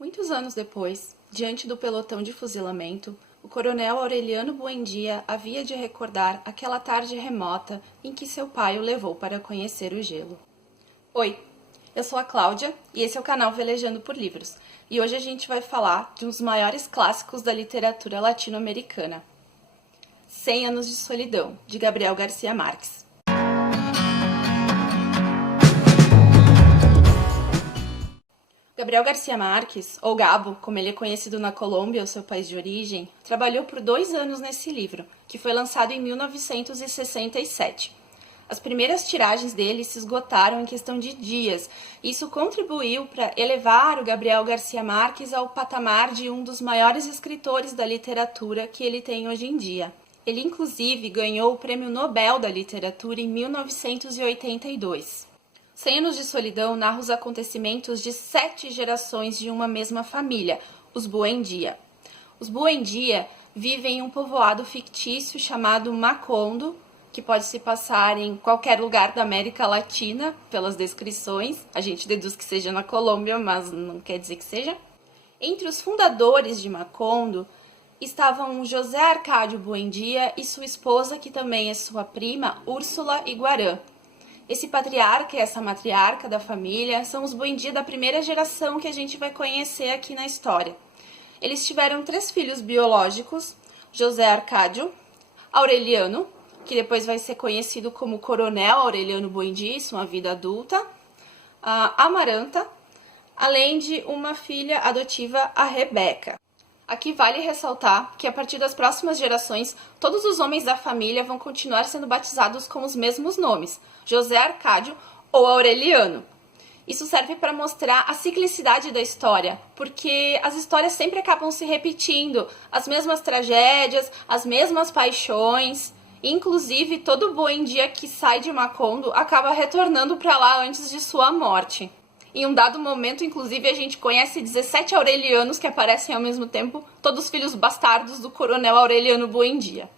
Muitos anos depois, diante do pelotão de fuzilamento, o coronel Aureliano Buendia havia de recordar aquela tarde remota em que seu pai o levou para conhecer o gelo. Oi, eu sou a Cláudia e esse é o canal Velejando por Livros. E hoje a gente vai falar de um dos maiores clássicos da literatura latino-americana, 100 Anos de Solidão, de Gabriel García Márquez. Gabriel García Márquez, ou Gabo, como ele é conhecido na Colômbia, o seu país de origem, trabalhou por 2 anos nesse livro, que foi lançado em 1967. As primeiras tiragens dele se esgotaram em questão de dias. Isso contribuiu para elevar o Gabriel García Márquez ao patamar de um dos maiores escritores da literatura que ele tem hoje em dia. Ele, inclusive, ganhou o Prêmio Nobel da Literatura em 1982. 100 Anos de Solidão narra os acontecimentos de 7 gerações de uma mesma família, os Buendia. Os Buendia vivem em um povoado fictício chamado Macondo, que pode se passar em qualquer lugar da América Latina, pelas descrições. A gente deduz que seja na Colômbia, mas não quer dizer que seja. Entre os fundadores de Macondo estavam José Arcádio Buendia e sua esposa, que também é sua prima, Úrsula Iguarã. Esse patriarca e essa matriarca da família são os Buendia da primeira geração que a gente vai conhecer aqui na história. Eles tiveram 3 filhos biológicos, José Arcádio, Aureliano, que depois vai ser conhecido como Coronel Aureliano Buendia em sua vida adulta, a Amaranta, além de uma filha adotiva, a Rebeca. Aqui vale ressaltar que a partir das próximas gerações, todos os homens da família vão continuar sendo batizados com os mesmos nomes, José Arcádio ou Aureliano. Isso serve para mostrar a ciclicidade da história, porque as histórias sempre acabam se repetindo, as mesmas tragédias, as mesmas paixões. Inclusive, todo Buendia que sai de Macondo acaba retornando para lá antes de sua morte. Em um dado momento, inclusive, a gente conhece 17 Aurelianos que aparecem ao mesmo tempo, todos filhos bastardos do coronel Aureliano Buendia.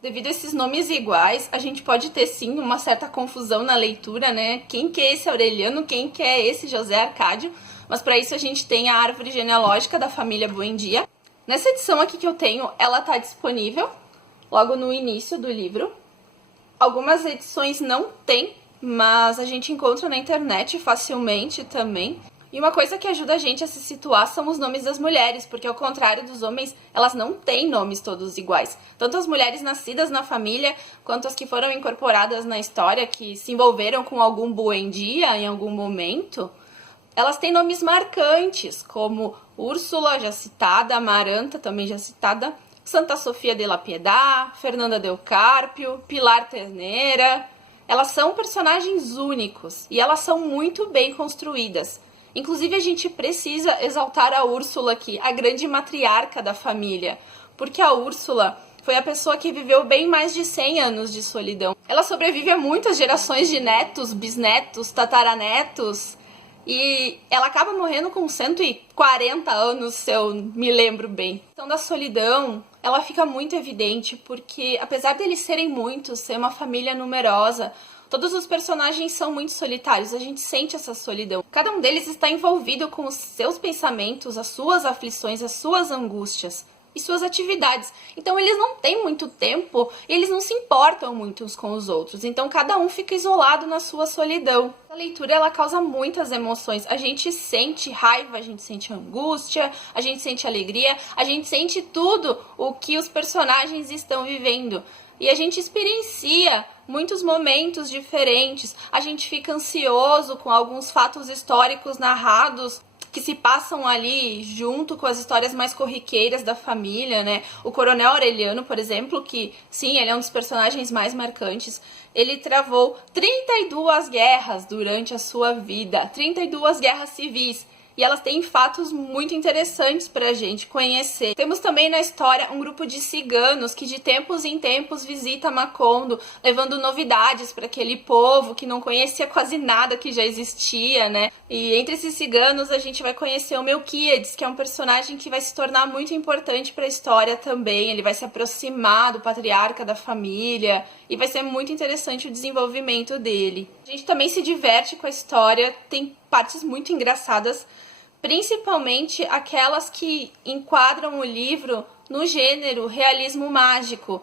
Devido a esses nomes iguais, a gente pode ter sim uma certa confusão na leitura, né? Quem que é esse Aureliano, quem que é esse José Arcádio? Mas para isso a gente tem a árvore genealógica da família Buendia. Nessa edição aqui que eu tenho, ela está disponível logo no início do livro. Algumas edições não tem, mas a gente encontra na internet facilmente também. E uma coisa que ajuda a gente a se situar são os nomes das mulheres, porque ao contrário dos homens, elas não têm nomes todos iguais. Tanto as mulheres nascidas na família, quanto as que foram incorporadas na história, que se envolveram com algum Buendia em algum momento, elas têm nomes marcantes, como Úrsula, já citada, Amaranta, também já citada, Santa Sofia de la Piedad, Fernanda del Carpio, Pilar Ternera. Elas são personagens únicos e elas são muito bem construídas. Inclusive, a gente precisa exaltar a Úrsula aqui, a grande matriarca da família, porque a Úrsula foi a pessoa que viveu bem mais de 100 anos de solidão. Ela sobrevive a muitas gerações de netos, bisnetos, tataranetos, e ela acaba morrendo com 140 anos, se eu me lembro bem. Então, da solidão, ela fica muito evidente porque, apesar deles serem muitos, ser uma família numerosa, todos os personagens são muito solitários, a gente sente essa solidão. Cada um deles está envolvido com os seus pensamentos, as suas aflições, as suas angústias e suas atividades. Então eles não têm muito tempo e eles não se importam muito uns com os outros. Então cada um fica isolado na sua solidão. A leitura, ela causa muitas emoções. A gente sente raiva, a gente sente angústia, a gente sente alegria, a gente sente tudo o que os personagens estão vivendo. E a gente experiencia muitos momentos diferentes. A gente fica ansioso com alguns fatos históricos narrados que se passam ali junto com as histórias mais corriqueiras da família, né? O Coronel Aureliano, por exemplo, que sim, ele é um dos personagens mais marcantes, ele travou 32 guerras durante a sua vida, 32 guerras civis. E elas têm fatos muito interessantes para a gente conhecer. Temos também na história um grupo de ciganos que de tempos em tempos visita Macondo, levando novidades para aquele povo que não conhecia quase nada que já existia, né? E entre esses ciganos a gente vai conhecer o Melquíades, que é um personagem que vai se tornar muito importante para a história também. Ele vai se aproximar do patriarca da família e vai ser muito interessante o desenvolvimento dele. A gente também se diverte com a história, tem partes muito engraçadas, principalmente aquelas que enquadram o livro no gênero realismo mágico.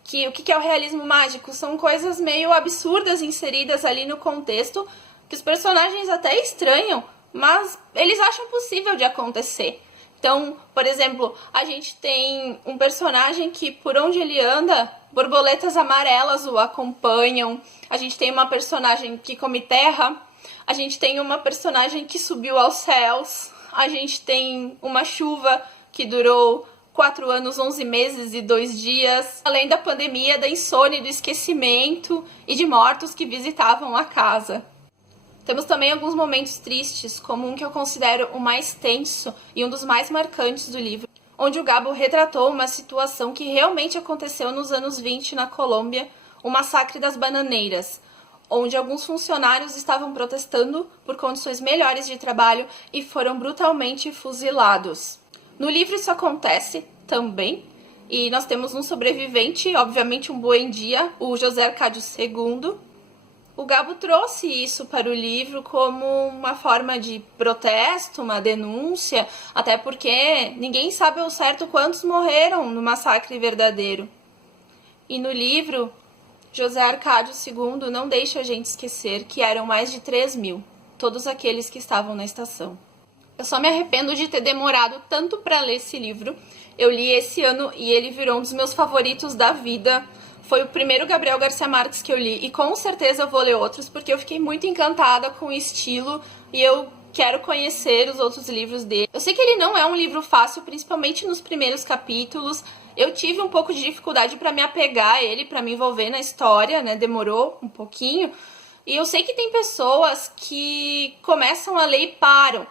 O que é o realismo mágico? São coisas meio absurdas inseridas ali no contexto, que os personagens até estranham, mas eles acham possível de acontecer. Então, por exemplo, a gente tem um personagem que, por onde ele anda, borboletas amarelas o acompanham. A gente tem uma personagem que come terra. A gente tem uma personagem que subiu aos céus. A gente tem uma chuva que durou 4 anos, 11 meses e 2 dias. Além da pandemia, da insônia, do esquecimento e de mortos que visitavam a casa. Temos também alguns momentos tristes, como um que eu considero o mais tenso e um dos mais marcantes do livro, onde o Gabo retratou uma situação que realmente aconteceu nos anos 20 na Colômbia, o massacre das bananeiras, onde alguns funcionários estavam protestando por condições melhores de trabalho e foram brutalmente fuzilados. No livro isso acontece também, e nós temos um sobrevivente, obviamente um buendia, o José Arcádio II. O Gabo trouxe isso para o livro como uma forma de protesto, uma denúncia, até porque ninguém sabe ao certo quantos morreram no massacre verdadeiro. E no livro, José Arcádio II não deixa a gente esquecer que eram mais de 3.000, todos aqueles que estavam na estação. Eu só me arrependo de ter demorado tanto para ler esse livro. Eu li esse ano e ele virou um dos meus favoritos da vida. Foi o primeiro Gabriel Garcia Marques que eu li e com certeza eu vou ler outros porque eu fiquei muito encantada com o estilo e eu quero conhecer os outros livros dele. Eu sei que ele não é um livro fácil, principalmente nos primeiros capítulos. Eu tive um pouco de dificuldade para me apegar a ele, para me envolver na história, né? Demorou um pouquinho. E eu sei que tem pessoas que começam a ler e param.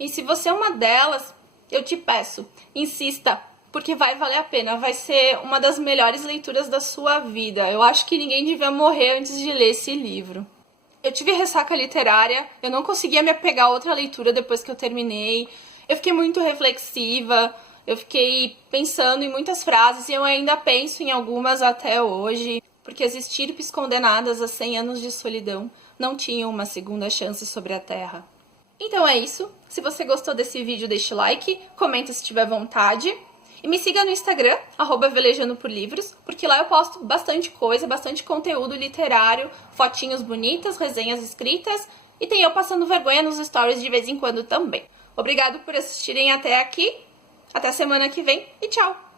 E se você é uma delas, eu te peço, insista, porque vai valer a pena, vai ser uma das melhores leituras da sua vida. Eu acho que ninguém devia morrer antes de ler esse livro. Eu tive ressaca literária, eu não conseguia me apegar a outra leitura depois que eu terminei. Eu fiquei muito reflexiva, eu fiquei pensando em muitas frases e eu ainda penso em algumas até hoje, porque as estirpes condenadas a 100 anos de solidão não tinham uma segunda chance sobre a Terra. Então é isso. Se você gostou desse vídeo, deixe o like, comenta se tiver vontade. E me siga no Instagram, @velejandoporlivros, porque lá eu posto bastante coisa, bastante conteúdo literário, fotinhos bonitas, resenhas escritas, e tem eu passando vergonha nos stories de vez em quando também. Obrigado por assistirem até aqui, até semana que vem e tchau!